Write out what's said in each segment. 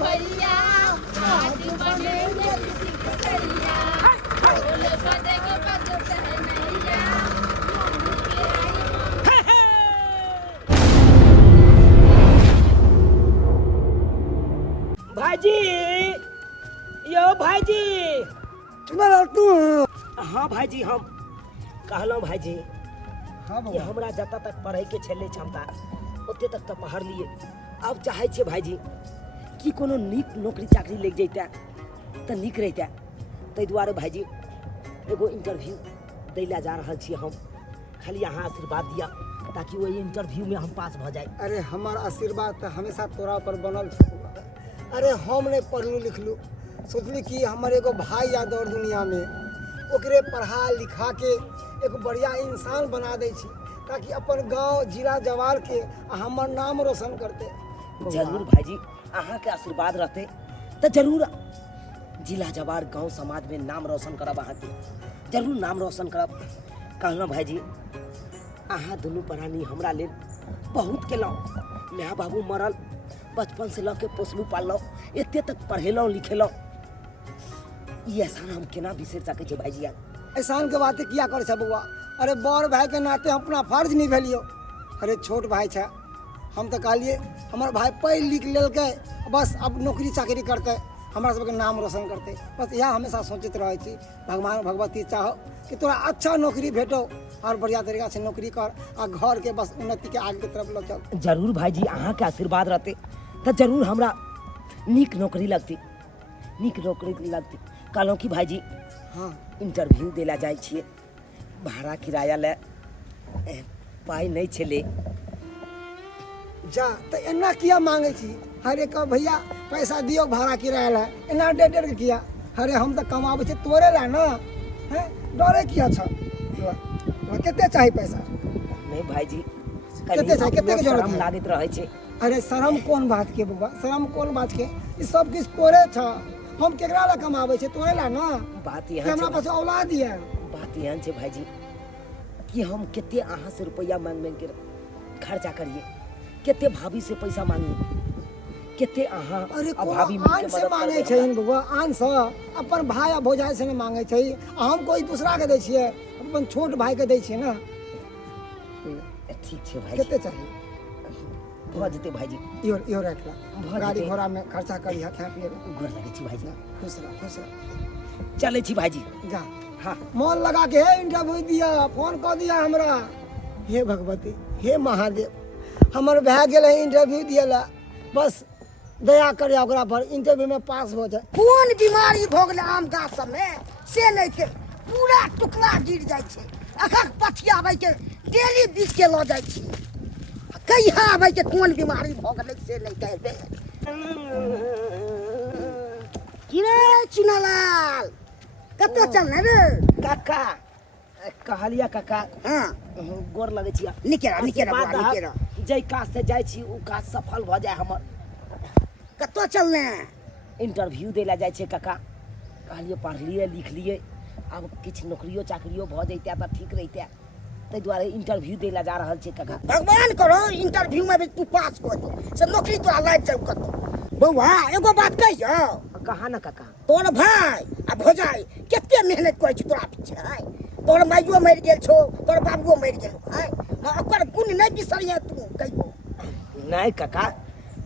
भैया आज बनेंगे सरिया बोल बजेंगे बजते नैया भाईजी यो भाईजी तुम्हारा तू हाँ भाईजी हम कहलो भाईजी हाँ कि हमरा जतऽ तक पढ़े के छले क्षमता ओते तक तो पढ़ लिए अब चाहे छे भाईजी कि कोनो नीक नौकरी चाकरी लग जैता तो नीक रहता ताहि दुआरे भाईजी एगो इंटरव्यू दैला जा रहल छी हम खाली अहाँ आशीर्वाद दिया ताकि वो इंटरव्यू में हम पास भ जाए। अरे हमार आशीर्वाद तो हमेशा तोरा पर बनल छ। अरे हम नहीं पढ़लू लिखलू सोचली कि हमारे एगो भाई या दौड़ दुनिया में ओकरे पढ़ा लिखा के एक बढ़िया इंसान बना दे छी ताकि अपन गांव जिला जवार के हमार नाम रोशन करते। जरूर भाईजी अहाँ के आशीर्वाद रहते तो जरूर जिला जवार गांव समाज में नाम रोशन करब अहाँ के जरूर नाम रोशन करब। कहलौं भाईजी अहाँ दुनू प्राणी हमरा लेल बहुत केलौं माय बाबू मरल बचपन से लके पोसलू पाललौं एते तक पढ़ेलौं लिखेलौं ई एहसान हम केना बिसर सकै छी भाईजी यार। एहसान के बातें किया कर छ बउआ। अरे बड़ भाई के नाते हम अपना फर्ज निभेलियो। अरे छोट भाई छ हम तो कहलिए हमार भाई पढ़ लिख लेलकै बस अब नौकरी चाकरी करते हमारा सबके नाम रोशन करते बस यह हमेशा सोचते रहे छी भगवान भगवती चाहो कि तोरा अच्छा नौकरी भेटो और बढ़िया तरीका से नौकरी कर और घर के बस उन्नति के आगे की तरफ लो चल। जरूर भाईजी अहाँ के आशीर्वाद रहते तो जरूर हमरा नीक नौकरी लगती कहलौं कि भाईजी हाँ इंटरव्यू देला जाइ छियै भाड़ा किराया ले पाई नहीं छले जा तो एना किया मांगे छी अरे कह भैया पैसा दियो भाड़ा किराया ला एना डेढ़ किया अरे हम तो कमाबे छी तोरे ला ना है डरे किया छ केते चाहिए पैसा नहीं भाईजी केते चाहिए केते के जरूरत शर्म लागत रहे छे। अरे शर्म कौन बात के बुआ शर्म कौन बात के ई सब किस तोरे छ हम केकरा ला कमाबे छी तोरे ला ना बात कि यहाँ हमरा पास औलाद ये बात यहाँ छे भाईजी कि हम केते अहाँ से रुपया मांग मांग के खर्चा करिए केते भाभी से पैसा मांगिए केते अहाँ अरे भाभी आन से मांगे छै बुआ आन से अपन भाई आ भौजाई से नहीं मांगे छै हम कोई दूसरा के दै छियै अपन छोट भाई के दै छियै ना। ठीक छे भाई केते चाहिए भ जते भाईजी इहो रखला गाड़ी घोड़ा में खर्चा करी है खाए पिए गोर लगे छी भाईजी खुश रह चले छी भाईजी जा हाँ मन लगा के हे इंटरव्यू दिया फोन कर दिया हमरा हे भगवती हे महादेव हमर भए गेल इंटरव्यू दियला बस दया करे ओकरा पर इंटरव्यू में पास हो जाए। कौन बीमारी भ गेलै आम गाछ सब में से नहीं के पूरा टुकड़ा गिर जाय छै अखक पथिया आबै के डेली बीच के ल जाय छी कहिया आबै के कौन बीमारी भ गेलै से नहीं कहबे कि रे चुनालाल कते चलने रे काका कहलिया काका हां गोर लगे छी निकेरा जय काज से जाय छी उ काज सफल भ जाय हमर कतो चलने इंटरव्यू देला जाय छे काका कहलिए पढ़लिए लिखलिए अब किछ नौकरियो चाकरियो भ जैते त ठीक रहते तै दुआरे इंटरव्यू देला जा रहल छे काका। भगवान करो इंटरव्यू में भी तू पास कर दे से नौकरी तोरा लाग जाऊ कतो बउआ एगो बात कहियो कहा ना काका तोर भाई आ भौजाई केते मेहनत करे छ तोरा पीछे तोर माइयो मर गेल छो तोर बाबुओ मर गेल है ओकर गुण नहीं बिसरिए तू कहियो नहीं काका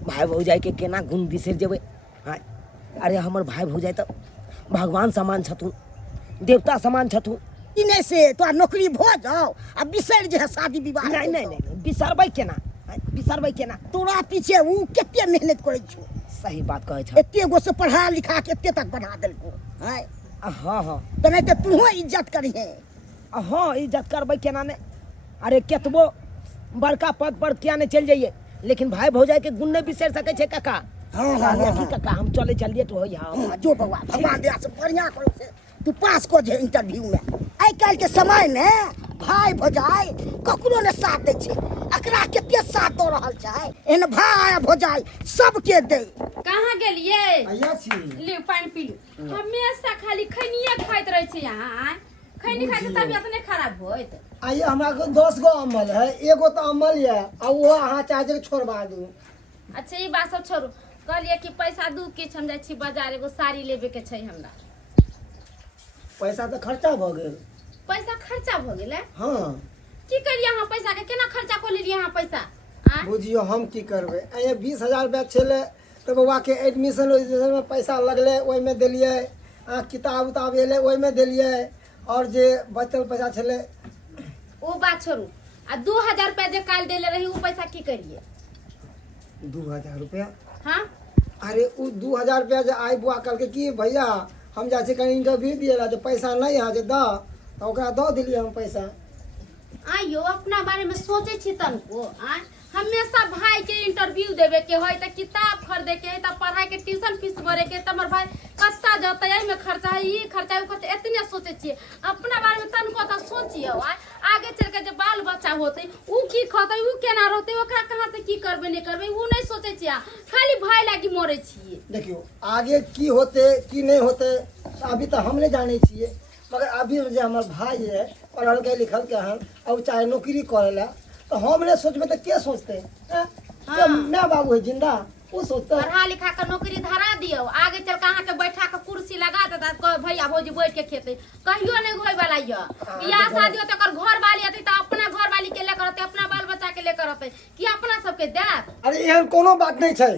भाई भौजाई के केना गुण बिसर जेबे हाँ अरे हमर भाई भौजाई तो भगवान समान छथुन देवता समान छथुन इने से तोरा नौकरी भ जाओ आ बिसर जे शादी विवाह नहीं बिसरबै केना तोरा पीछे उ केते मेहनत करे छो सही बात कहे छ एते गो से पढ़ा लिखा के एते तक बना देलको है हाँ त नहीं त तू इज्जत करी है हाँ इज्जत करबै केना ने अरे केतबो बड़का पद पर क्या ने चल जाइए लेकिन भाई भौजाई के गुण नहीं बिसर सके छे काका। हाँ काका हम चलिए तो हाँ जो बउआ भगवान दया से बढ़िया करो से तू पास को जे इंटरव्यू में आई काल के समय में भाई भौजाई ककरो ने साथ दे छे एकरा केते साथ दो रहल छै एन भाई भौजाई सबके दे कहाँ गेलिए आया छी ले पानी पी लो हमेशा खाली खैनिए खाइत रहे छी यहाँ खैनी खाइ से तबियत नहीं खराब होइत आइए हमरा को 10 गो अम्मल है एगो तो अम्मल है आ वो अहाँ चाहे जे छोड़वा दू अच्छा ये बात सब छोड़ू कहलिए कि पैसा दू किछ हम जाइ छी बाजार एगो साड़ी लेबे के छै हमरा। पैसा तो खर्चा भ गेल। पैसा खर्चा भ गेलै? हाँ की करिए अहाँ पैसा के केना खर्चा कर लेलिए अहाँ पैसा? आ बुझियो हम की करबे। अये 20,000 रुपया छले तो बउआ के एडमिशन में पैसा लगले ओय में देलिए, किताब उताब एले ओय में देलिए, और जे बचल पैसा छले ओ बात छोड़ू। आ 2000 रुपया जे काल देले रही उ पैसा की करिए? 2000 रुपया? हाँ अरे उ 2000 रुपया जे आई बुआ कल के की भैया हम जा छी कहीं इंटरव्यू दिएला जो पैसा नहीं है जे द तो ओकरा दो दिलिए हम पैसा। आइयो अपना बारे में सोचे छी तनको। हमेशा भाई के इंटरव्यू देवे के होय त किताब खरीदे के त पढ़ाई के ट्यूशन फीस भरे के त हमर भाई कत्ता जतै एहि में खर्चा है, ई खर्चा उ खर्चा एतने सोचे छी। अपना बारे में तनको त सोचियो। आगे चल के जे बाल बच्चा होते उ की खतै, उ केना रहतै, ओकरा कहां से की करबे नहीं करबे उ नहीं सोचे छी। खाली भाई लागी मरे छी। देखियो आगे की होते की नहीं होते अभी तो हम नहीं जाने छिए, मगर अभी जो हमार भाई है पढ़ल के लिखल के हन अब चाहे नौकरी करेला तो हम नहीं सोचबे तो के सोचते? हाँ। मैं बाबू है जिंदा वो सोचते। पढ़ा लिखा के नौकरी धरा दियो, आगे चल के अहाँ के बैठा के कुर्सी लगा देता कह भैया भौजी बैठ के खेते कहियो नहीं होय वाला ये। बियाह शादी होते कर घर वाली आती तो अपना घर वाली के लेकर रहते, अपना बाल बच्चा के लेकर रहते कि अपना सबके देत। अरे एहन कोनो बात नहीं है।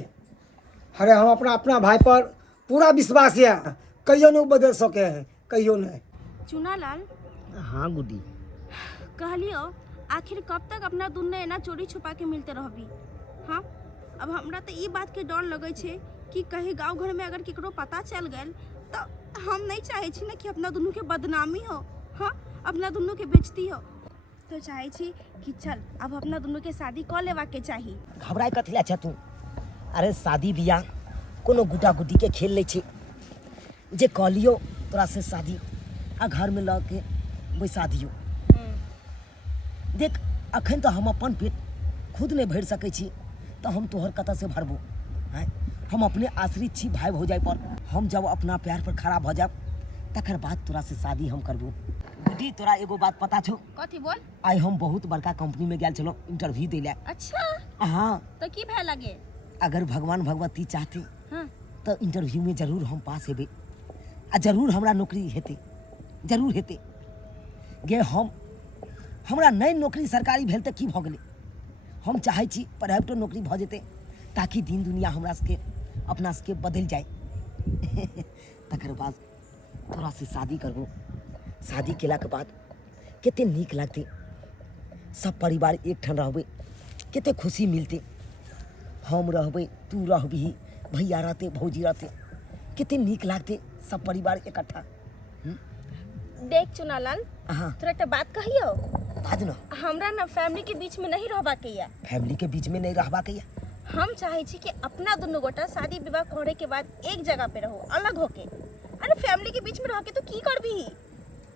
अरे हम अपना भाई पर पूरा विश्वास है, कहियो नहीं बदल सके हैं, कहियो नहीं। चुनालाल हाँ गुड्डी, कहलियो आखिर कब तक अपना दुन्ने एना चोरी छुपा के मिलते रहबी? हाँ अब हमरा तो ई बात के डर लगे छे कि कहीं गांव घर में अगर केकरो पता चल गए तो हम नहीं चाहे छी ना कि अपना दुनू के बदनामी हो, हाँ अपना दुनू के बेइज्जती हो। तो चाहे छी कि चल अब अपना दुनू के शादी कर लेवा के चाहिए। घबराए कथी ला तू? अरे शादी बियाह कोनो गुड्डा गुड्डी के खेल ले छे जे कहलियो तोरा से शादी आ घर में ला के बैसा दियो। देख अखन तो हम अपन पेट खुद नहीं भर सके छी तो हम तोहर कतऽ से भरबो? हैं हम अपने आश्रित छी भाई भौजाई पर। हम जब अपना पैर पर खड़ा भ जाब तकर बाद तोरा से शादी हम करबो। गुड्डी तोरा एगो बात पता छो? कथी बोल? आई हम बहुत बड़का कंपनी में गेल चलो इंटरव्यू दे ले। अच्छा हाँ तो की भय लगे? अगर भगवान भगवती चाहते हाँ तो इंटरव्यू में जरूर हम पास हेबे आ जरूर हमरा नौकरी हेते, जरूर हेते। गे हमरा नई नौकरी सरकारी भेल तऽ की भऽ गेलै? हम चाहै छी प्राइवेटो नौकरी भऽ जेतै ताकि दिन दुनिया हमरा सबके अपना सबके बदलि जाए। तकर बाद तोरा से शादी करबो। शादी केलाके बाद कते नीक लागतै, सब परिवार एकठाम रहबै, कते खुशी मिलतै। हम रहबै, तू रहबिही, भैया रहते, भौजी रहते, कते नीक लागतै सब परिवार इकट्ठा। देख चुनालाल हाँ तोरा एक बात कहियो, बाज न। हमरा ना फैमिली के बीच में नहीं रहबा के या। फैमिली के बीच में नहीं रहबा के या? हम चाहे छी कि अपना दोनों गोटा शादी विवाह करे के बाद एक जगह पे रहो अलग होके। अरे फैमिली के बीच में रह के तो की करबी?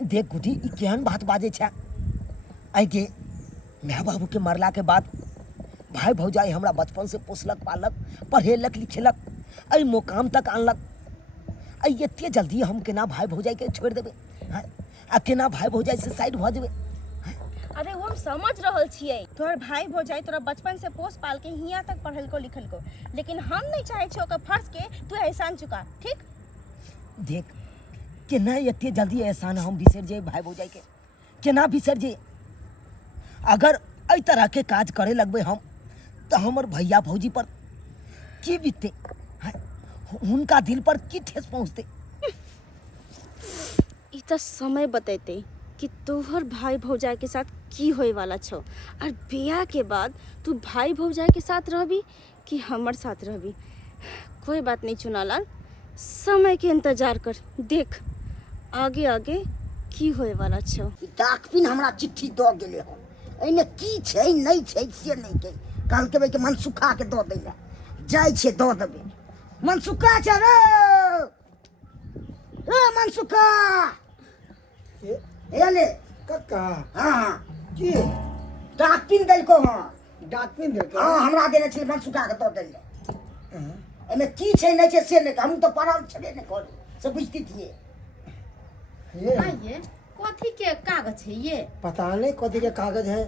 देख गुड्डी ई केहन बात बाजे छा? आई के माय बाबू के मरला के बाद भाई भौजाई हमरा बचपन से पोसलक पालक, पढ़ेलक लिखेलक, आई मुकाम तक आनलक। आई एते जल्दी हम केना भाई भौजाई के छोड़ देबे? हाँ? आ केना भाई भौजाई से साइड भ जेबे? अरे वो हम समझ रहल छिए तोहर भाई भौजाई तोरा बचपन से पोस पाल के हियां तक पढ़ल को लिखल को, लेकिन हम नहीं चाहे छी ओकर फर्ज के तू एहसान चुका। ठीक देख केना एते जल्दी एहसान हम बिसर जाए भाई भौजाई के? केना बिसर जाए? अगर एहि तरह के काज करे लगबे हम तो हमर भैया भौजी पर की बीतते? हाँ? उनका दिल पर की ठेस पहुँचते? ई तो समय बतेते कि तोहर भाई भौजाई के साथ की होए वाला छो, और बियाह के बाद तू भाई भौजाई के साथ रहबी कि हमर साथ रहबी। कोई बात नहीं चुनालाल, समय के इंतजार कर, देख आगे आगे की होए वाला छो। डाकपिन हमरा चिट्ठी दऽ गेले हो, एहिमे की छै नहीं छै से नहीं के कहलके भाई के मन सुखा के दऽ दै जाइ छै, दऽ देबै। मन सुखा छै रे मन सुखा एले कक्का हाँ की डाकपिन देलको हाँ। डाकपिन देलकै? हाँ हमरा देने छलै मन सुखा के दऽ दै। एहिमे की छै नहीं छै से नहीं, हम तो पढ़ल छबे नहीं करू से बुझती थिए। ये आइए कथी के कागज है ये? पता नहीं कथी के कागज है।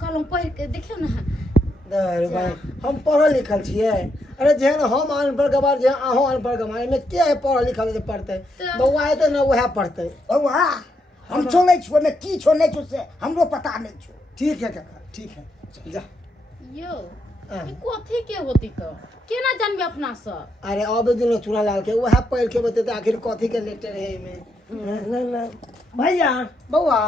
कलम पढ़ के देखियो ना। अरे भाई हम पढ़ल लिखल छिए। अरे जेहन हम अनपढ़ गवार जे अहो अनपढ़ गवार में के है पढ़ल लिखल जे पढ़ते बउआ हेतै ना वह पढ़ते। बउआ हम छोड़ै छु में की छोड़ै छु से हमरो पता नहीं छु। ठीक है काका ठीक है चल जा। यो ई कथी के होती तो केना जानबे अपना सब? अरे अब दिन चूड़ा लाल के वह पढ़ के बतेते आखिर कथी के लेटर है में। ना भैया बउआ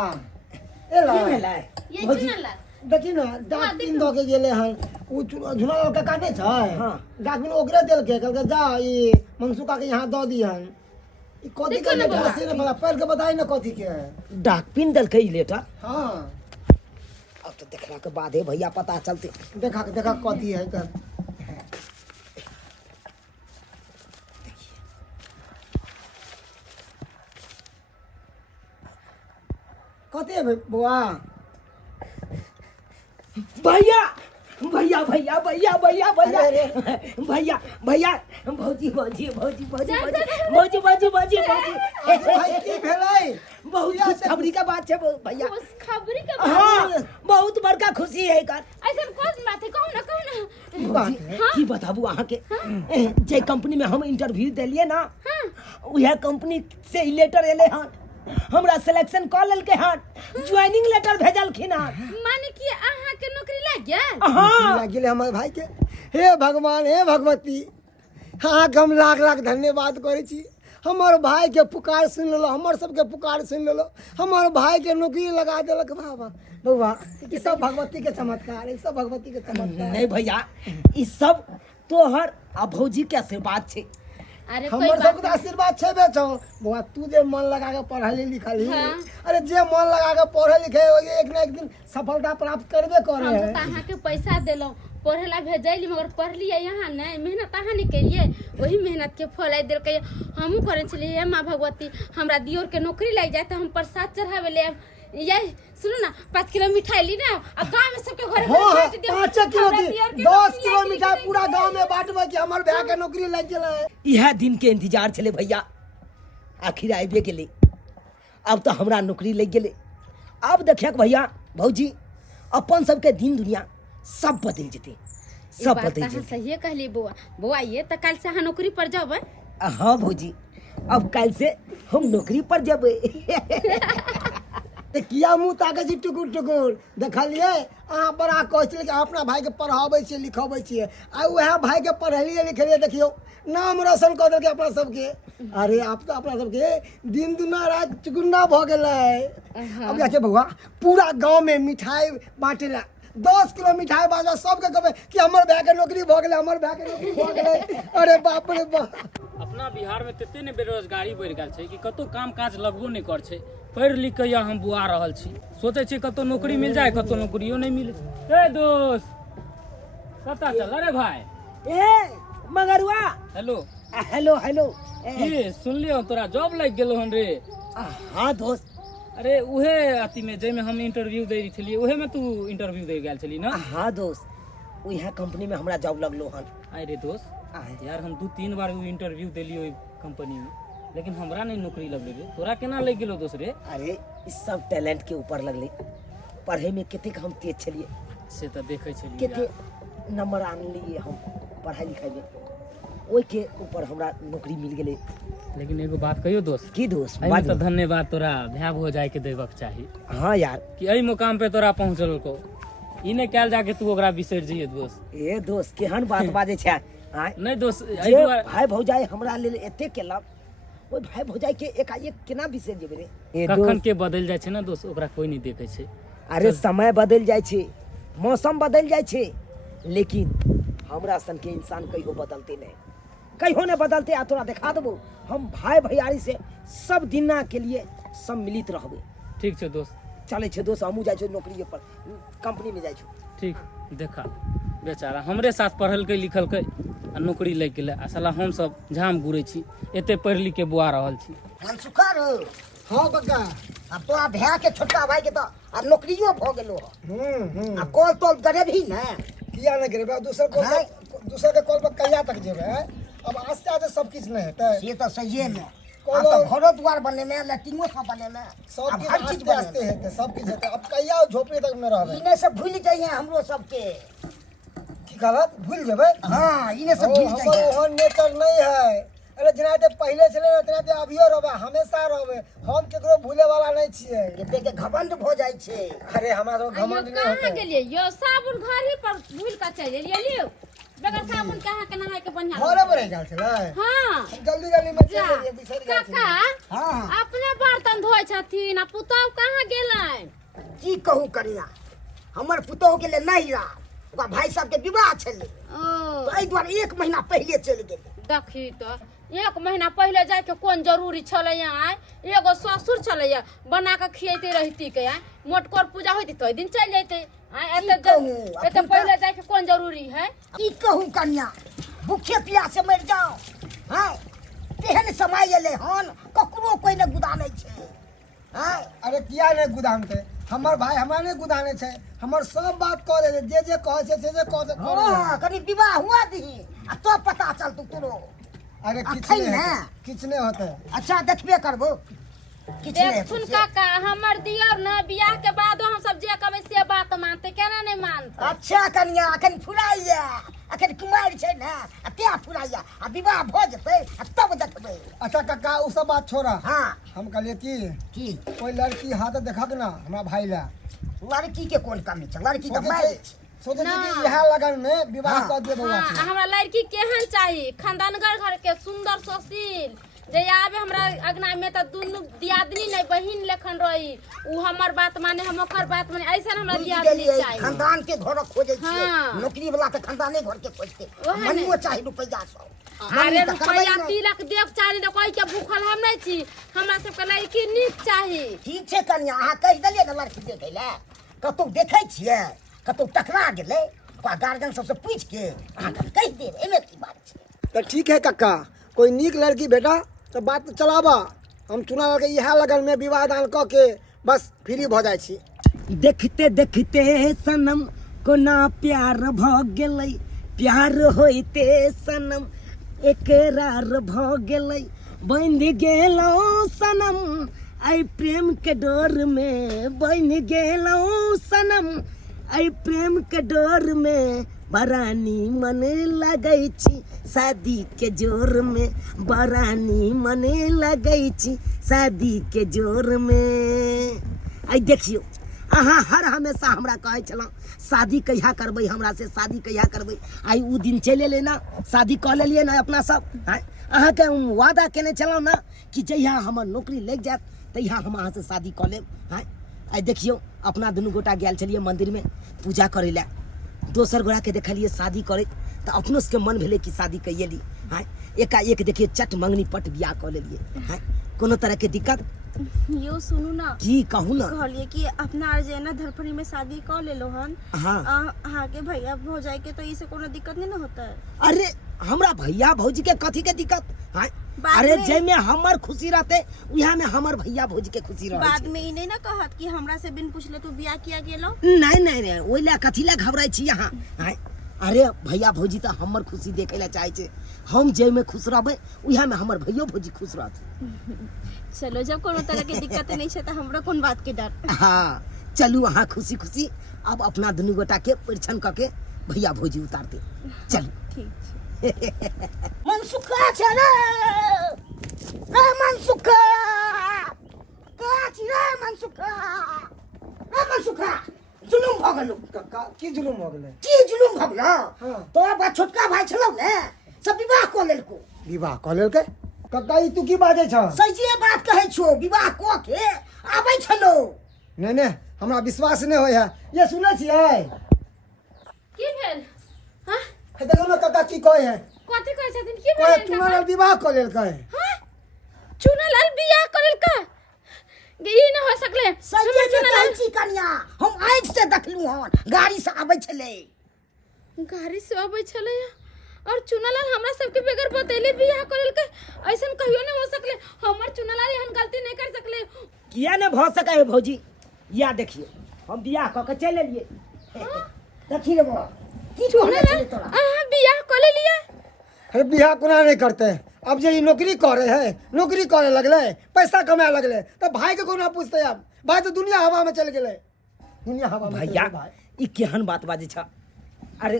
ए ला की भेलै? ये चुनला देखी ना डाक दिन दो के गेले हन उ झुना लाल का काटे छै। हाँ। डाक दिन ओकरे देल के कहल जा ई मनसुका के यहाँ दो दिहन। ई कथी के देखो ना लेटर बउआ। से ना पढ़ के बताई ना कथी के है। डाक पिन देलकै ई लेटर। हां अब तो देखला के बाद है भैया पता चलते। देखा कथी है कर। कथी है बुआ? भैया भैया भैया भैया भैया भैया अरे, भैया भैया भौजी भौजी भौजी भौजी भौजी भौजी भौजी अरे भाई की भेलै? बहुत खुशखबरी का बात है भैया। उस खबरी के हाँ बहुत बड़का खुशी है कर। ऐसे कौन बात है कहू ना बात है। की बताबू अहाँ के जे कंपनी में हम इंटरव्यू देलिए ना वह कंपनी से ही लेटर एले हन हमरा सिलेक्शन कऽ लेलकै हन ज्वाइनिंग लेटर भेजलखिन हन। माने कि अहाँ के नौकरी लग गेल? हाँ लग गेले हमर भाई के। हे भगवान हे भगवती हाँ हम लाख लाख धन्यवाद करै छी। हमर भाई के पुकार सुन लेलो हमर सबके पुकार सुन लेलो हमर भाई के नौकरी लगा देलक। बाबा बउआ ई सब भगवती के चमत्कार, ई सब भगवती के चमत्कार। नहीं भैया ई सब तोहर आ भौजी के आशीर्वाद छै। अरे कोई हमर बात सबके आशीर्वाद छेबे छौ। बुआ तू जे मन लगा के पढ़ली लिखली हाँ। अरे जे मन लगा के पढ़े लिखे एक ना एक दिन सफलता प्राप्त करबे करे हम है। तो अहाँ के पैसा देलो पढ़े ला भेजली मगर पढ़लिए यहाँ नहीं मेहनत अहाँ नहीं करिए वही मेहनत के फल आई दिल के हमहू करे छलिए। हे माँ भगवती हमरा दियोर के नौकरी लग जाए तो हम प्रसाद चढ़ावे ले ये सुनो ना 5 किलो मिठाई ली ना और गांव में सबके घरे हाँ बांट दियो। 5 किलो हमरा की दियोर के 10 नौकरी किलो लग मिठाई गेलै। पूरा गांव में बांटबे कि हमर भाई के नौकरी लग गेलै। यह दिन के इंतजार छले भैया आखिर आबे गेले। अब तो हमरा नौकरी लग गेले। अब देखिए भैया भौजी अपन सबके दिन दुनिया सब बदल जेते ई सब बात बदल अहाँ जेते। सही कहली बुआ बुआ ये तो कल से अहाँ नौकरी पर जाबे। हाँ भौजी अब कल से हम नौकरी पर जेबै। ते किया मुंह ताके छी टुकुर टुकुर देखलिए अहाँ बड़ा कहै छी कि अपना भाई के पढ़ाबै छी लिखाबै छी आ वह भाई के पढ़लिए लिखलिए देखियो नाम रोशन कऽ देलकै अपना सबके। अरे आप तो अपना सबके दिन दुना रात चुगुन्ना भ गेलै। अब जाके बउआ पूरा गांव में मिठाई बांटेला 10 किलो मिठाई बाजा सबके कहबै कि हमर भाई के नौकरी भ गेलै हमर भाई के नौकरी भ गेलै। अरे बाप रे बाप अपना बिहार में तते ने बेरोजगारी बढ़ि गेल छै कि कतौ काम काज लगबो नहीं कर छै। पढ़ि लिख के या हम बुआ रहल छी सोचे छी कतौ नौकरी मिल जाए कतौ नौकरियो नहीं मिले। ए दोस्त पता चल अरे भाई ए मगरुआ हेलो हेलो हेलो ये सुन लियो तोरा जॉब लग गेलो हन रे। हाँ दोस्त अरे उहे अथी में जे में हम इंटरव्यू दे रही थी उहे में तू इंटरव्यू दे गेल छली ना। हाँ दोस्त वह कंपनी में हमरा जॉब लगलो हन। अरे दोस्त यार हम 2-3 बार इंटरव्यू देलियो ओइ कंपनी में लेकिन हमरा नहीं नौकरी लगले रे। तोरा केना लग गेलो दोस्त रे? अरे इस सब टैलेंट के ऊपर लगले पढ़े में कितने हम तेज छलिए से तो देखे छली कितने नंबर आनलिए हम पढ़ाई लिखाई में ओई के ऊपर हमरा नौकरी मिल गेले। लेकिन एगो बात कहियो दोस्त की दोस्त एहिमे बात तो धन्यवाद तोरा भाय हो जाए के देबक चाही हाँ यार कि एहि मुकाम पे तोरा पहुंचल को ई नहीं कैल जाके तू ओकरा बिसर जइए दोस्त। ए दोस्त केहन बात बाजे छै आय नहीं दोस्त एहि जे दुआरे भाई भौजाई हमरा लेल एते केलक ओई भाई भौजाई के एकाएक केना बिसर जेबै रे। ए कखन दोस्त के बदल जाए छै ना दोस्त ओकरा कोई नहीं देखे छै। अरे समय बदल जाए छै मौसम बदल जाए छै लेकिन हमरा सन के इंसान कहियो बदलते नहीं कहियो नहीं बदलते। आ तोरा दिखा देबो हम भाई भैयारी से सब दिना के लिए सम्मिलित रहबै। ठीक छै दोस्त चले छै दोस्त हमहूँ जाइ छै नौकरी पर कंपनी में जाइ छै। ठीक देखा बेचारा हमरे साथ पढ़लकै लिखलकै आ नौकरी लग गेलै आ साला हम सब झाम घुरै छी एते पढ़ि लिख के बुआ रहल छी। मनसुखा रो हाँ कक्का अब तो आ भैया के छोटका भाई के तो आ नौकरियो भ गेलो आ कॉल तोल करे भी ना किया नहीं करेबे दूसर के कॉल पर कहिया तक जेबे। अब आस्ते आस्ते सब किछ नहीं हेतै ये तो सही में कॉल अब तो घरो द्वार बने में लैट्रिनो सब बने में सब अब किछ हर चीज आस्ते आस्ते बने हेतै सब किछ हेतै। अब कहिया झोपड़ी तक में रहबै। इने से भूल जाइए हमरो सबके गलत भूल जेबै हाँ इन्हें सब ओ, भूल हमर जाइए ओहन नेचर नहीं है। अरे जेनाते पहले छले ना तेनाते अभियो रहबे, हमेशा रहबे। हम केकरो भूले वाला नहीं छियै। कते के घमंड भ जाइ छै। अरे हमरा तो घमंड नहीं कहाँ होते। गेलिए यो साबुन घर ही पर भूल कर चल गेलिए लियो बगैर साबुन कहाँ के नहाए के बढ़िया घरे पर रह गेल छलै। हाँ हम जल्दी जल्दी में जा चल गेलिए, बिसर गेल काका छलियै। हाँ अपने बर्तन धोए छथिन आ पुतौह कहाँ गेलन की कहू कनिया, हमर पुतोह के लिए नहीं रहा, ओकरा भाई साहब के विवाह छलै, ओ तो एहि दुआरे 1 महीना पहले चलि गेलै। देखी तो 1 महीना पहले जाए के कौन जरूरी छलै आय एगो ससुर छलै बना के खियैते रहती के आय मोटकोर पूजा होती तो दिन चल जैते आय की कहूँ, एते पहले जाए के कौन जरूरी है की कहू कनिया, भूखे प्यासे मर जाओ। हाँ तेहन समय एलै हन ककरो कोई ने गुदानै छै। हाँ अरे किया नहीं गुदानते, हमर भाई हमरा नहीं गुदाने छै। हमर सब बात कह दे, जे कहे छै से कह दे। हाँ कनी विवाह हुआ दही आ तो पता चलतौ तोरो। अरे किछ अखन नहीं ने? होते, किछ नहीं होते। अच्छा देखबे करबो किछ देख नहीं सुन होतै। काका हमर दियर न बियाह के बादो हम सब जे कहबै से बात मानते केना नहीं मानते अच्छा कनिया अखन फुराइया, अखन कुमार छै ने आ त्या फुराइया आ विवाह भ जेतै आ तब देखबै। अच्छा काका उ सब बात छोड़ा। हाँ हम कहलिए की कोई लड़की हाथ देखक ना हमरा भाई ला। लड़की के कोन कमी छै, लड़की तो सोचे मारि छै छै। सोचे छै ना। कि इएह लगन में विवाह हाँ, कर दे बउआ हाँ, के। हमरा लड़की केहन चाही खानदानगर घर के सुंदर सुशील जे आवे हमरा अगना में त दुनु दियादनी नहीं बहिन लेखन रही उ हमर बात माने हम ओकर बात माने ऐसन हमरा बुझि दियादनी गेलियै, चाही खानदान के घर खोजे छियै। हाँ। नौकरी वाला तो खानदाने घर के खोजते। ओहे ने। मनियो चाही रुपैया सब। अरे मनी तऽ करबै रुपया नहि। तिलक देव चाही त कोई के भूखल हम नहीं छी हमरा सबके लड़की नीक चाही ठीक छै कनिया, अहाँ कहि देलियै ने लड़की देखै लए, कतौ देखै छियै, कतौ टकरा गेलै, ओकरा गार्जियन सबसे पूछि के अहाँ कहि देब, एहिमे की बात छै। तो ठीक है काका, कोई नीक लड़की बेटा तो बात चलाबा। हम चुना के इएह लगन में विवाह दान क के बस फ्री भ जाइ छी। देखते देखते सनम कोना प्यार भ गेलै, प्यार होइते सनम एकरार भ गेलै, बंध गेलौ सनम आई प्रेम के डोर में, बंध गेलौ सनम आई प्रेम के डोर में, बरानी मन लगै छी शादी के जोर में, बरानी मन लगै छी शादी के जोर में। आई देखियो अहाँ हर हमेशा हमरा कहै छलहुँ शादी कहिया करबै, हमरा से शादी कहिया करबै। आई उ दिन चलि एलै ना, शादी कऽ लेलियै ना अपना सब। आँय अहाँके हम वादा केने छलहुँ ना कि जहिया हमर नौकरी लागि जायत तहिया हम अहाँ से शादी कऽ लेब। आँय आई देखियो अपना दुनू गोटा गेल छलियै मंदिर में पूजा करै लए, दोसर गोरा के देखलियै शादी करैत तऽ अपनो सबके मन भेलै कि शादी कइए ली। आँय एकाएक देखिए चट मंगनी पट बियाह कऽ लेलियै। आँय कोनो तरह के दिक्कत यो सुनू ना, की कहू ना। कहलिए कि अपना अर्जेना धरफड़ी में शादी कर ले लो हन। हाँ अहाँ के भैया भौजाई के तो इसे कोनो दिक्कत नहीं ना होता है। अरे हमरा भैया भौजी के कथी के दिक्कत। हाँ बाद अरे में- जैमे हमर खुशी रहते उहा में हमर भैया भौजी के खुशी रहे बाद छै। में ई नहीं ना कहत कि हमरा से बिन पूछले तू बियाह किया गेलो। नहीं नहीं नहीं ओइ ला कथी ला घबराई छी यहाँ। हाँ अरे भैया भौजी तो हमर खुशी देखे ला चाहे छै, हम जैमे खुश रहबै उहा में हमर भैयो भौजी खुश रहत। चलो जब कोनो तरह के दिक्कत नहीं है तो हमरा कौन बात के डर। हाँ चलू अहाँ खुशी खुशी अब अपना दुनू गोटा के परिछन क के भैया भौजी उतारते चलू। ठीक छै। मनसुखा छै रे, ए मनसुखा का छी रे मनसुखा, ए मनसुखा जुलुम भ गेलौ। काका की जुलुम हो गेलै? की जुलुम भ गेलौ? हाँ। तोरा बा छोटका भाई छलौ ने, सब विवाह कऽ लेलको। विवाह कऽ लेलकै? काका ई तू की बाजै छ? सजिए बात कहै छो, विवाह कऽ के आबै छलो। नहीं नहीं हमरा विश्वास नहीं होय है। ये सुनै छियै? की भेल हाँ देखो ना काका की कहै है, कथी कहै छथिन की कहै भेल चुना लाल विवाह कऽ लेलकै। हाँ चुनालाल बियाह करल का ई न हो सकले सजिए हमर जे कहै चुनालाल छी कनिया, हम आँखि से देखलू हन, गाड़ी से आबै छलै। गाड़ी से आबै छलै और चुनालाल हमरा सबके बगैर बतैले बियाह करल का ऐसन कहियो न हो सकले हमर चुनालाल एहन गलती नहीं कर सकले किया ने भ सकै है भौजी, या देखिए हम बियाह क के चल एलिए। देखी रे बा, की कहले छलै तोरा? अहाँ बियाह कर लेलिए अरे बियाह कोना नहीं करते, अब जे ई नौकरी करे है, नौकरी करे लगले, पैसा कमाए लगले तो भाई के कोना पूछते? अब भाई तो दुनिया हवा में चल गेले, दुनिया हवा में चल भैया गेलै भाई। ई केहन बात बाजे छ। अरे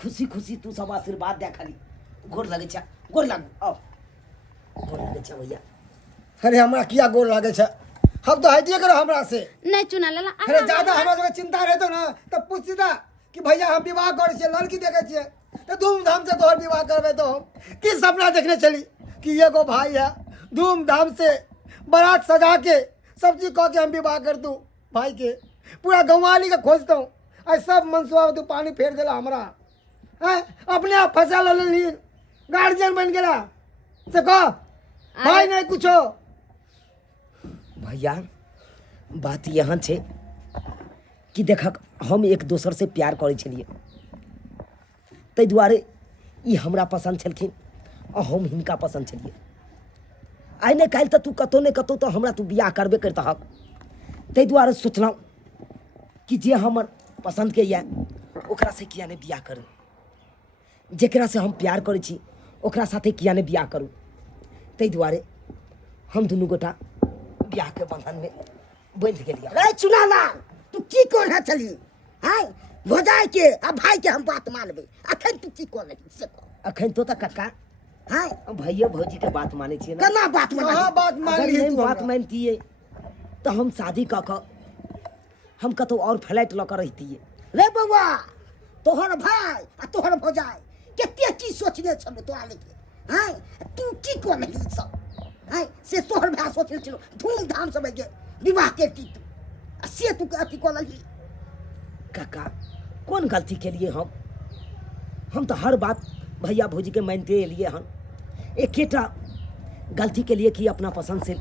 खुशी खुशी तू सब आशीर्वाद दे खाली गोर लगे छे गोर लागू आओ गोर लगे छे भैया अरे हमरा किया गोर लागे छे हम तो हटिए करो हमरा से नहीं चुना लाला अरे ज्यादा हमरा जो चिंता रहतो ना तो पूछ सीधा कि भैया हम विवाह करे छे लड़की देखे छे तो धूमधाम से तोहर विवाह करबे तो हम की सपना देखने चली कि एगो भाई है धूमधाम से बारात सजा के सब चीज कह के हम विवाह कर दूं भाई के पूरा गंवाली के खोजता हूँ आई सब मनसुआ तू पानी फेर देला हमरा हैं अपने आप फंसा ली गार्जियन बन गेला से कह भाई नहीं कुछो भैया बात यहाँ छे कि देखक हम एक दोसर से प्यार करे छलिए ताहि दुआरे ई हमरा पसंद छलखिन और हम हिनका पसंद छलिए आइ ने काल्हि तऽ तू कतौ ने कतौ तो हमरा तू बियाह करबे करतहक ताहि दुआरे सोचलहुँ कि जे हमर पसंद के या ओकरा से किया ने बियाह करू जेकरा से हम प्यार करे छी ओकरा साथे किया ने बियाह करू ताहि दुआरे हम दुनू गोटा बियाह के बंधन में बंध गेलिए रे चुनाला तू की कोन है चली हैं भोजाई के आ भाई के हम बात मानबे अखन तू की कोन है से कह अखन तो तक कक्का हैं भैया भौजी के बात माने छिए ना केना बात मानबे कहाँ बात मान अगर ली नहीं तू बात हमरा? मानतिए तो हम शादी कऽ कऽ हम कतौ और फ्लैट लऽ कऽ रहितिए रे बउआ तोहर भाई आ तोहर भोजाई केते चीज सोचने छलो तोरा लेके हैं तू की कोन है सब हैं से तोहर भाई सोचने छलो धूमधाम से के विवाह करती तू आ से तू अथी कोन लगी काका कौन गलती के लिए हम तो हर बात भैया भौजी के मानते एलिए हन एकेटा गलती के लिए कि अपना पसंद से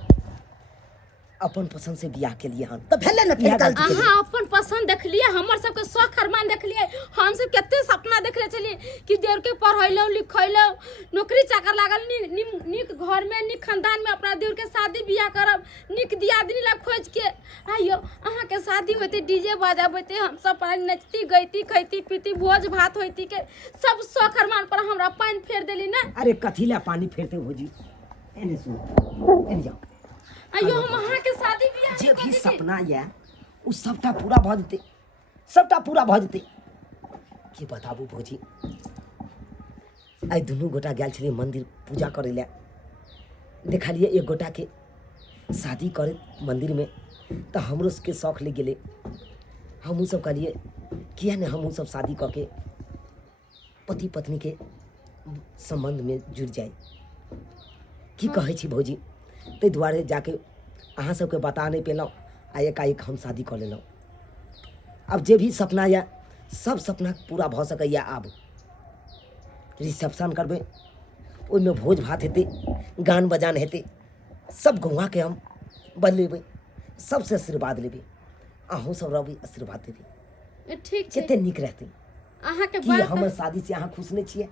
अपन पसंद से बियाह के लिए हन तो भेले न फिर इएह गलती गलती अहाँ अपन पसंद देखलिए हमर सबके शौक अरमान देखलिए हम सब कते सपना देखले छलिए कि देर के पढ़ैलौ लिखैलौ नौकरी चाकर लागल निक घर में निक खानदान में अपना देर के शादी बियाह करब निक दियादनी ला खोज के आइयो अहाँ के शादी होते डीजे बजाबते हम सब पर नचती गईती खैती पीती भोज भात होती के सब शौक अरमान पर हमरा पानी फेर देली ना अरे कथी ला पानी फेरते भौजी एने सुन एने जाओ आइयो हम अहाँ के शादी बियाह जे कर भी देती। सपना या उ सबटा पूरा भऽ जेतै सबटा पूरा भऽ जेतै की बताबू भौजी आइ दुनू गोटा गेल छलियै मंदिर पूजा करे लए देखलियै एक गोटा के शादी करे मंदिर में तऽ हमरो सबके शौक लग गेलै हमहूँ सब कहलियै किया ने हमहूँ सब शादी कऽ के पति पत्नी के संबंध में जुड़ जाए की कहै छी भौजी ताहि दुआरे जाके अहाँ सबके बता नहीं पेलहुँ आ एकाएक हम शादी कऽ लेलहुँ अब जे भी सपना या सब सपना पूरा भऽ सकैया आब रिसेप्शन करबै ओहिमे भोज भात हेतै गान बजान हेतै सब गौआके हम बनेबै सबसे आशीर्वाद लेबै अहूँ सब रहबै आशीर्वाद देबै ठीक छै कते नीक रहतै अहाँ के कि बात हमर शादी से अहाँ खुश नहीं छियै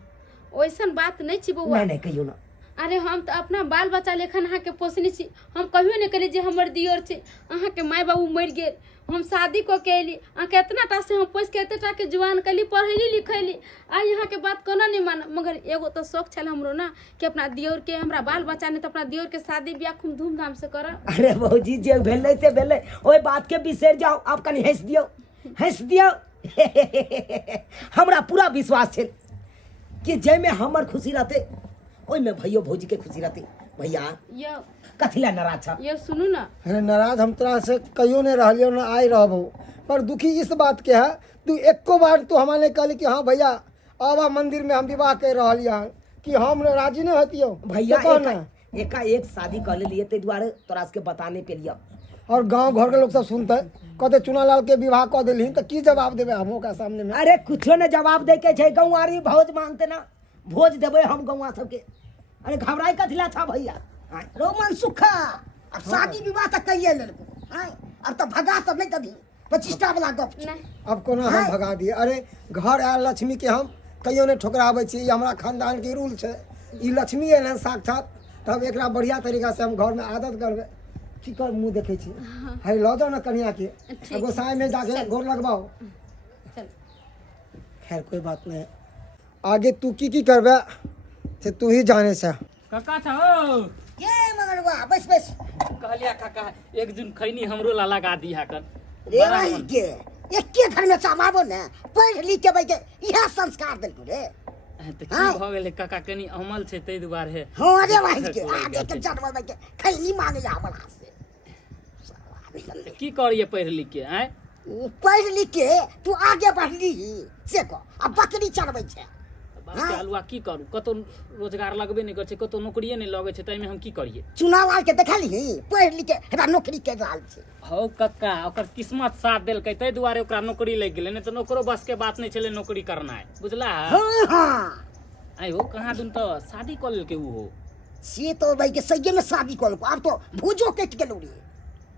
ओइसन बात नहीं छी बउआ नहीं नहीं कहियो ना अरे हम तो अपना बाल बच्चा लेखन अहाँ के पोसने छी हम कहियो नहीं करी जे हमर दियर छै अहाँ के माय बाबू मर गेल हम शादी को के एली अहाँ के इतना टा से हम पोस के एतेटा के जवान कली पढ़ैली लिखैली आ यहाँ के बात कोना नहीं मान मगर एगो तो शौक छल हमरो ना कि अपना दियर के हमरा बाल बच्चा ने तो अपना दियर के शादी ब्याह खूब धूमधाम से करब अरे भौजी जे भेलै से भेलै ओहि बात के बिसरि जाओ आप कनी हंस दियो हमरा पूरा विश्वास छै कि जाहिमे हमर खुशी रहतै ओहिमे भैयो भौजी के खुशी रहतै भैया यो कथी ला नाराज छ यो सुनू ना अरे नाराज हम तोरा से कहियो नहीं रहलियो ना आई रहबो पर दुखी इस बात के है तू एको बार तू हमारे कहली कि हाँ भैया आवा मंदिर में हम विवाह कर रही हैं कि हम राजी नहीं होतियो भैया तो कह ना। एकाएक शादी कर लेलिए ताहि दुआरे तोरा सबके बताने पे लिया और गांव घर के लोग सब सुनते कहते चुनालाल के विवाह कह दिली तो की जवाब देवे हम ओकरा सामने में अरे कुछो ने जवाब दे के छै गौआरी भोज मांगते ना भोज देबै हम गौआ सबके अरे घबराई कथी ला था भैया आय, रोमन सुखा अब शादी विवाह तो कहिए लेलको हैं अब तो भगा तो नहीं कभी 25टा वाला गप छै। नहीं अब कोना हम भगा दिए अरे घर आयल लक्ष्मी के हम कहियो नहीं ठोकराबै छी ये हमरा खानदान के रूल छै ई लक्ष्मी एलन साक्षात तब एकरा बढ़िया तरीका से हम घर में आदत करबै की कर मुंह देखे छी है लऽ जाओ ना कन्या के ठीक। गोसाई में जाके गोर लगवाओ चल खैर कोई बात नहीं आगे तू की करबे से तू ही जाने से काका था ओ ये मगरवा बस बस कहलिया काका एक दिन खैनी हमरो ला लगा दी है कर रे भाई के एके घर में समाबो ने पढ़ लिख के बैठे यह संस्कार देलकू रे। तऽ की हाँ। भऽ गेलै काका, कनि अमल छै ताहि दुआरे। हाँ रे भाई के आगे के जन्म में के खैनी मांगे हमरा से। तऽ की करिए पढ़ि लिख के? आँय पढ़ लिख के तू आगे बढ़ली से को अब बकरी चढ़बै छै। बाप के अलुआ की करू, कतौ रोजगार लगबे नहि करै छै, कतौ नौकरिये नहि लगै छै, ताहिमे हम की करिए? चुनाव आर के देखली पढ़ लिख के हमरा नौकरी कर रहल छै। हौ कक्का, ओकर किस्मत साथ देलकै ताहि दुआरे ओकरा नौकरी लागि गेलै, नहि तऽ नौकरो बस के बात नहि छलै नौकरी करनाइ, बुझला? हाँ हाँ आइ हो कहाँ दुन तऽ शादी कऽ लेलकै उ हो। से तो भाई के सही में शादी कर अब तो भूजो कट गेलो रे।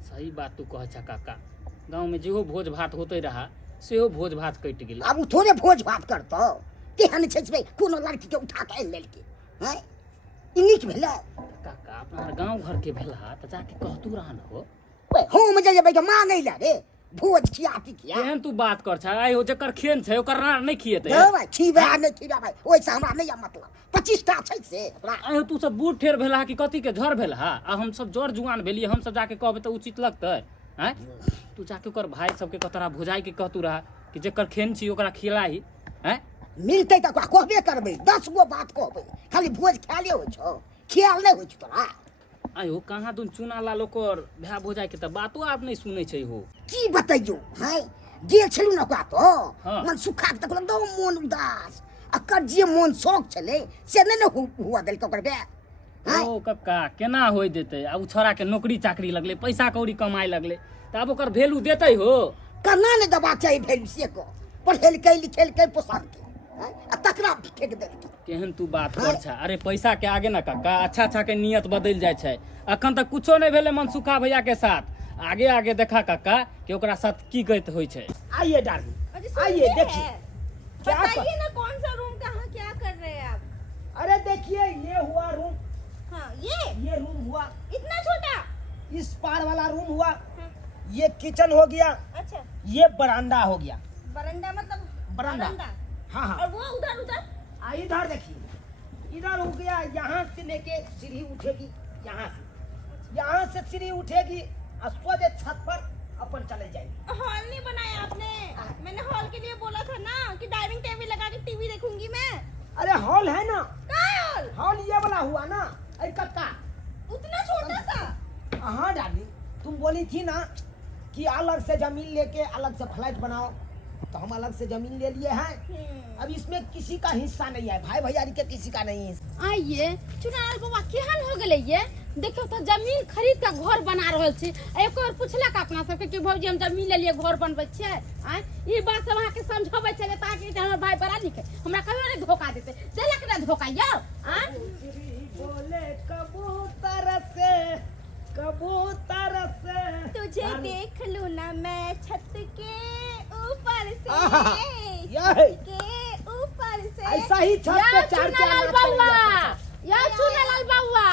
सही बात तू कहै छ काका, गाँव में जेहो भोज भात होते रहा सेहो भोज भात कटि गेलै। अब उ थोड़े भोज भात करतो तेहन छै भाई कोनो लड़की के उठा के आनि लेलकै हैं ई नीक भेलै। काका अपना गाँव घर के भेला तऽ जाके कहतू रहा न हो। हम जे भाई के मांगै ला रे भोज खियाती किया। केहन तू बात कर छ? आइ हो जकर खेन छै ओकर नहीं खिएतै? दे भाई खिबा नहीं खिबा भाई ओइसे हमरा नहीं मतलब 25 टा छै से हमरा। आइ हो तू सब बूढ़ ठेर भेला कि कथी के झड़ भेला आ हम सब जड़ जुआन भेलिए, हम सब जाके कहबै तऽ उचित लगतै? हैं तू जाके ओकर भाई सबके कतरा भुजाई के कहतू रहा कि जेकर खेन छी ओकरा खिलाई। हैं मिलतै त कहबे करबै 10 गो बात कहबै खाली भोज खाले होइ छौ खियाल नहीं होइ छौ तोरा। आइ हो कहाँ दुन चुना लाल ओकर भै भुजाई के तऽ बातो आप नहीं सुनै छै हो। की बतैयो हैं गेल छलू न का तो हाँ। मन सुखा के तक एकदम मन उदास अकर जे मन शौक छले से नहीं न हुआ देल के ओकर बे। ओ कक्का केना होय देतै? अब उ छोरा के नौकरी चाकरी लगले, पैसा कौड़ी कमाए लगले, तऽ अब ओकर वैल्यू देतै हो? करना ने दबा चाहिए भेल से को पढ़ेल के लिखेल के पोसाल के आ तकरा फेंक देल के। केहन तू बात कर छ? अरे पैसा के आगे ना कक्का अच्छा अच्छा के नियत बदल जाय छै। अखन तक कुछो नहीं भेले मनसुखा भैया के साथ, आगे आगे देखा कक्का कि ओकरा साथ की कहत होय छै। आइए डार्लिंग, आइए देखिए क्या बताइए ना कौन सा रूम कहाँ क्या कर रहे हैं आप? अरे देखिए ये हुआ रूम, हाँ ये रूम हुआ, इतना छोटा? इस पार वाला रूम हुआ, ये किचन हो गया, अच्छा ये बरामदा हो गया। बरंडा मतलब बरामदा। हाँ हाँ और वो उधर उधर इधर देखिए, इधर हो गया, यहाँ से लेके सीढ़ी उठेगी, यहाँ से सीढ़ी उठेगी और सोझे छत पर अपन चले जाएगी। हॉल नहीं बनाया आपने? मैंने हॉल के लिए बोला था ना कि डाइनिंग टेबल लगा के टीवी देखूंगी मैं। अरे हॉल है ना, कहाँ है हॉल? हॉल ये वाला हुआ ना। अरे कक्का, उतना छोटा सा? हाँ डार्लिंग, तुम बोली थी ना कि अलग से जमीन लेके अलग से फ्लैट बनाओ, तो हम अलग से जमीन ले लिए हैं। अब इसमें किसी का हिस्सा नहीं है, भाई भैयारी के किसी का नहीं है। आइए चुनाव बाबा केहन हो गेलै ये? देखो तो जमीन खरीद के घर बना रहल छी। एक और पूछला का अपना सबके कि भौजी हम जमीन ले लिए घर बनबै छियै? आ ई बात सब अहाँ के समझबै छले ताकि हमर भाई बड़ा लिखे हमरा कहियो नहीं धोखा देते, देलक ना धोखा यौ। आ बोले कबूतर से तुझे देख लूं ना मैं छत के ऊपर से के ऊपर से। ऐसा ही छत पे चार चुनालाल बाबा, या चुनालाल बाबा।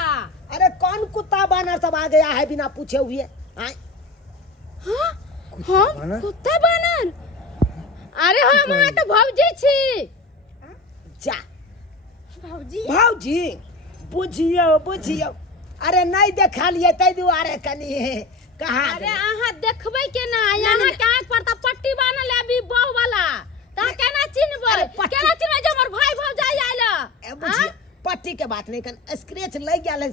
अरे कौन कुत्ता बानर सब आ गया है बिना पूछे हुए? आए? हाँ हाँ कुत्ता बानर? अरे हम अहाँ तो भौजी छी। जा भौजी भौजी बुझियो अरे नहीं देखा लिए तै दुआरे कनी कहा अरे अहाँ देखबै केना? यहाँ के आँख पर त पट्टी बानल है अभी बहू वाला, त केना चिन्हबै? केना चिन्हबै जे हमर भाई भौजाई आइल? पट्टी के बात नहीं कर, स्क्रैच लग गया है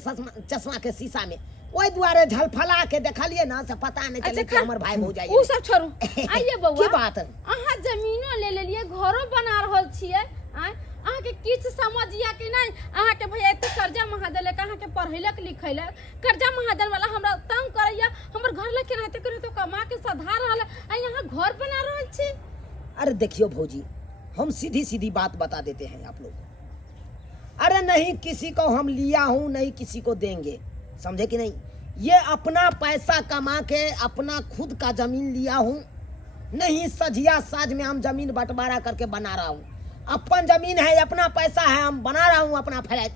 चश्मा के शीशा में, ओई दुआरे झलफला के देखलिए ना से पता नहीं चले कि हमर भाई भौजाई। उ सब छोड़ू, आइए बउआ की बात है? अहाँ जमीनो ले लेलिए, घरो बना रहल छियै, अहाँ के किछ समझिया कि नहीं? अहाँ के भैया एते कर्जा महा देलक, अहाँ के पढ़ैलक लिखैलक, कर्जा महा देल वाला हमरा तंग करैया, हमर घर ले केनाते करे तो कमा के सधा रहल आ यहाँ घर बना रहल छी। अरे देखियो भौजी, हम सीधी सीधी बात बता देते हैं आप लोग। अरे नहीं किसी को हम लिया हूं, नहीं किसी को देंगे, समझे कि नहीं? ये अपना पैसा कमा के अपना खुद का जमीन लिया हूं, नहीं सजिया साज में हम जमीन बंटवारा करके बना रहा हूं। अपन जमीन है, अपना पैसा है, हम बना रहा हूं अपना फ्लैट।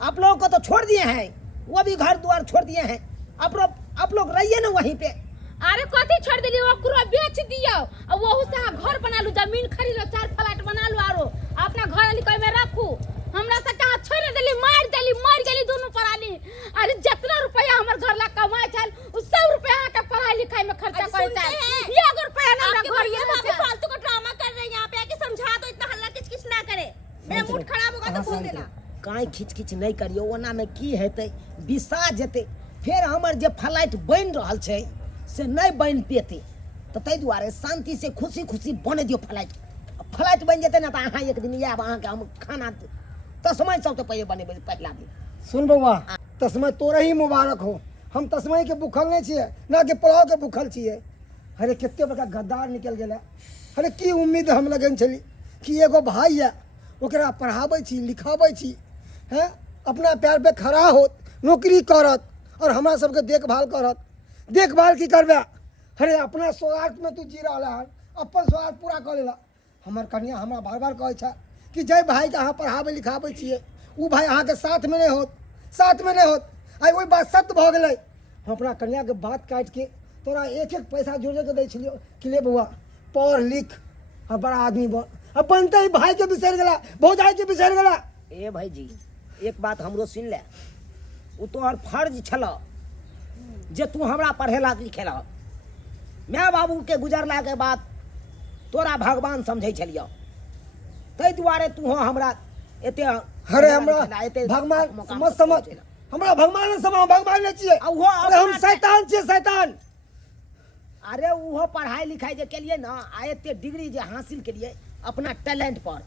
आप लोगों को तो छोड़ दिए हैं, वो भी घर द्वार छोड़ दिए हैं, आप लोग रहिए ना वहीं पे। अरे कथी छोड़ दिली? ओकरो बेच दियो और वहू से घर बना लू, जमीन खरीद लो, 4 फ्लैट बना लो, आरो अपना घर लिखै में रखू। हमरा से कहाँ छोड़ देली, मार गेली दोनों पराली। अरे जितना रुपया हमर घर ला कमाए छल उ सब रुपया के पढ़ाई लिखाई में खर्चा करे छल। 1 रुपया ना हमरा मेरा मूड खराब होगा तो बोल देना। काई खिच खिच नहीं करियो, ओना में की हेतै, बिसा जेतै, फिर हमर जे फ्लाइट बन रहल छै से नहीं बन पेते, तो ताहि दुआरे शांति से खुशी खुशी बने दियो फ्लाइट। फ्लाइट बन जेतै ना तो अहाँ एक दिन आयब, अहाँके हम खाना तस्मै सबसे पहले बनेबै पहला दिन। सुन बउआ, तस्मै तोरे ही मुबारक हो। हम तस्मै के भूखल नहीं छिए, ना कि पुलाव के भूखल छिए। अरे कितने बड़का गद्दार निकल गेला। अरे की उम्मीद हम लगन छली कि एगो भाई है, ओकरा पढ़ाबै छी, लिखाबै छी, हैं, अपना पैर पे खड़ा होत, नौकरी करत और हमरा सबके देखभाल करत। देखभाल की करबे? अरे अपना स्वार्थ में तू जी रहा है, अपन स्वार्थ पूरा कर लेला। हमर कन्या हमरा बार बार कहै छै कि जय भाई के अहाँ पढ़ाबै लिखाबै छिए, उ भाई अहाँके साथ में नहीं होत, साथ में नहीं होत। आई वही बात सत्य भऽ गेलै। हम अपना कन्या के बात काट के तोरा एक एक पैसा जोड़े के दै छलियो कि ले बउआ पढ़ लिख और बड़ा आदमी बन। अब बनते ही भाई के बिसर गेला, भौजाई के बिसर गेला। ए भाई जी, एक बात हमरो सुन ले, वो तोहर फर्ज छल जे तू हमरा पढ़ेला लिखेला। माय बाबू के गुजरला के बाद तोरा भगवान समझै छलियो, ताहि दुआरे तू हमरा एते अरे हमरा भगवान मत समझ, हमरा भगवान ने समझ, भगवान ने चाहिए। अरे हम शैतान छिए, शैतान। अरे वो पढ़ाई लिखाई जे केलिए ना, आ एते डिग्री जे हासिल केलिए अपना टैलेंट पर,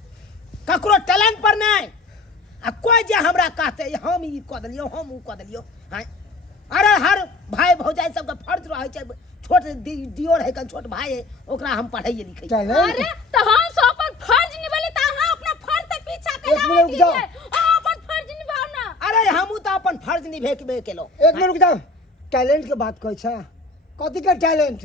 ककरो टैलेंट पर नहीं। आ कोई जे हमरा कहते हम ई कऽ देलियो, हम उ कऽ देलियो, हैं। अरे हर भाई भौजाई सबके फर्ज रहै छै, छोट दियोर है कन छोट भाई है, ओकरा हम पढ़ाइए लिखै। अरे तो हम सब अपन फर्ज निभाले, त अहाँ अपना फर्ज से पीछा एक कला मिनट रुक जाओ। अहाँ अपन फर्ज निभाओ ना। अरे हमू तो अपन फर्ज निभेबे केलो। एक मिनट रुक जाओ। टैलेंट के बात कहै छै, कथी के टैलेंट?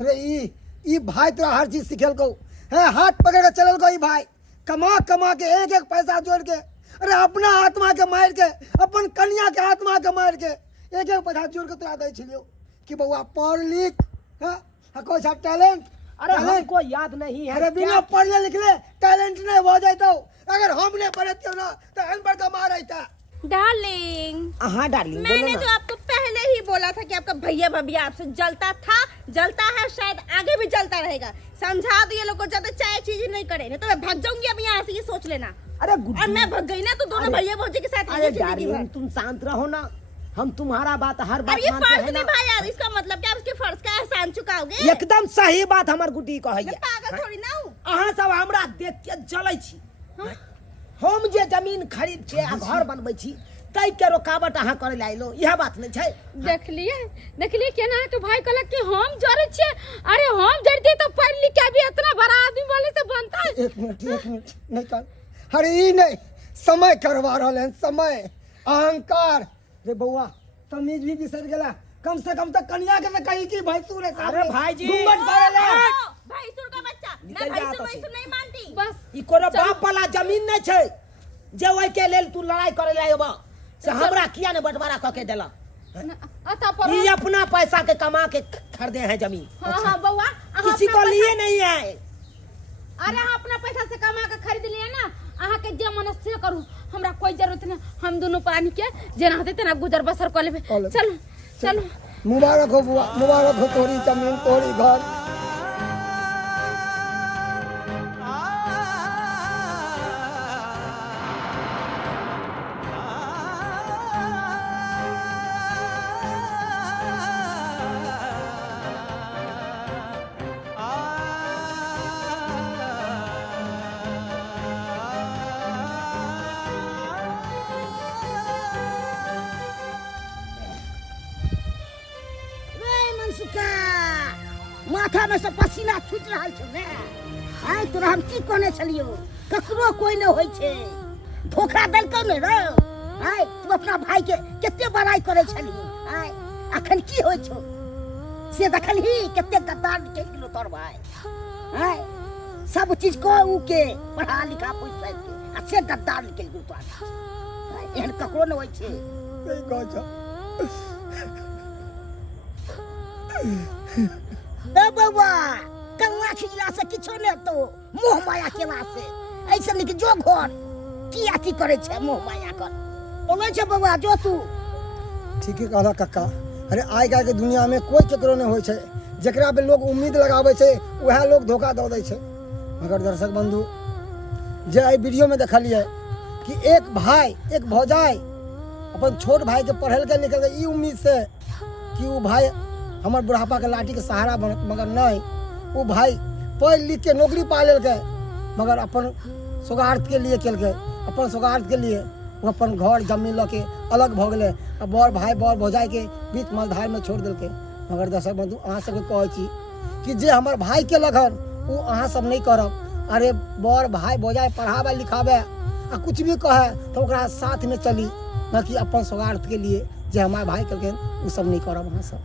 अरे ई भाई तोरा हर चीज सिखेलको है, हाथ पकड़ के चलल ई भाई, कमा कमा के एक एक पैसा जोड़ के, अरे अपना आत्मा के मार के, अपन कन्या के आत्मा के मार के एक एक पैसा जोड़ के तोरा दै छलियो कि बउआ पढ़ लिख। हाँ कोई सा टैलेंट? अरे हमको याद नहीं है। अरे बिना पढ़ले लिखले टैलेंट नहीं हो जाता। अगर हम नहीं पढ़ते ना तो अनपढ़ का मार रहता। डार्लिंग, हाँ डार्लिंग, मैंने बोलो तो ना। आपको पहले ही बोला था कि आपका भैया भाभी आपसे जलता था, जलता है, शायद आगे भी जलता रहेगा। समझा दो ये लोग को, ज्यादा चाय चीज नहीं करे, नहीं तो मैं भाग जाऊंगी अब यहाँ से, ये सोच लेना। अरे और मैं भाग गई ना तो दोनों भैया भौजी के साथ अरे रहेंगे जिंदगी भर। डार्लिंग तुम शांत रहो ना, हम तुम्हारा बात हर अब बात ये मानते फर्ज हैं ना। निभाया, इसका मतलब क्या? उसके फर्ज का एहसान चुकाओगे? एकदम सही बात हमर गुड्डी कहै मैं है। पागल थोड़ी ना हूँ। अहाँ सब हमरा देख के जलै छी। हम जे जमीन खरीद के आ घर बनबै छी, तै के रुकावट अहाँ करे लाइलो, यह बात नहीं छै। देखलिए केना के भाई कहलक कि हम जरे छे। अरे हम जरती तो पढ़ लिख के भी इतना बड़ा आदमी वाले से बनता है। एक मिनट नहीं कर। अरे ई नहीं, समय करवा रहा है, समय, अहंकार। रे बउआ तमीज भी बिसर गेला, कम से कम तक कन्या के कही कि भैंसुर है। अरे भाई जी, घूंघट करे ले। भैंसुर का बच्चा, मैं निकल जा भैंसुर तो से। वैसुर नहीं मानती। बस ई कोनो बाप वाला जमीन नहीं छै जे ओइ के लेल तू लड़ाई करे लायबा से हमरा किया ने बंटवारा क के देला। अता पर ये अपना पैसा के कमा के खरीदे हैं जमीन, हाँ बउआ, अहाँ किसी अपना को लिए नहीं है। अरे अहाँ अपना पैसा से कमा के खरीद लिए ना, अहाँ के जे मन से करू, हमरा कोई जरूरत नहीं। हम दोनों पानी के जेना होते तेना गुजर बसर कर लेबे। चलो चलो। मुबारक हो बुआ, मुबारक हो तोरी जमीन, तोरी घर। मनसुखा माथा में से पसीना छूट रहा छे ने। आइ तोरा हम की कहने छलियो, ककरो कोई न होय छे, धोखा देलको ने रे। आइ तू अपना भाई के कते बड़ाई करे छली, आइ अखन की होय छो से देखलही, कते गद्दार के किलो तोर भाई। आइ सब चीज को उ के पढ़ा लिखा पैसा के आ से गद्दार निकल गेल तोर। एहन ककरो न होय छे। सही कह छ। ए बउआ, कौआ खिजला से किछो ने तो मोह माया केला से ऐसे निक जो घर की अथी करे छे, मोह माया कर बोले छे। बउआ जो तू ठीक है कहला कक्का। अरे आइ काल्हि के दुनिया में कोई केकरो नहीं होय छे, जेकरा पे लोग उम्मीद लगावे छे वह लोग धोखा दे दै छे। मगर दर्शक बंधु, जे एहि वीडियो में देखलिए कि एक भाई एक भौजाई अपन छोट भाई के पढ़ल के लिखल के ई उम्मीद से कि वो भाई हमार बुढ़ापा के लाठी के सहारा बनत, मगर नहीं, वो भाई पढ़ लिख के नौकरी पा लेलकै, मगर अपन सौगार्थ के लिए केलकै, अपन सौगार्थ के लिए वो अपन घर जमीन लऽ के अलग भऽ गेलै, आ बड़ भाई बड़ भौजाई के बीच मझधार में छोड़ देलकै। मगर दर्शक बंधु अहाँ सबके कहै छी कि जे हमर भाई के लगन वो अहाँ सब नहीं करब। अरे बड़ भाई भौजाई पढ़ावे लिखावे आ कुछ भी कहे तो ओकरा साथ में चली, न कि अपन सौगार्थ के लिए जे हमारे भाई केलकै वो सब नहीं करब अहाँ सब।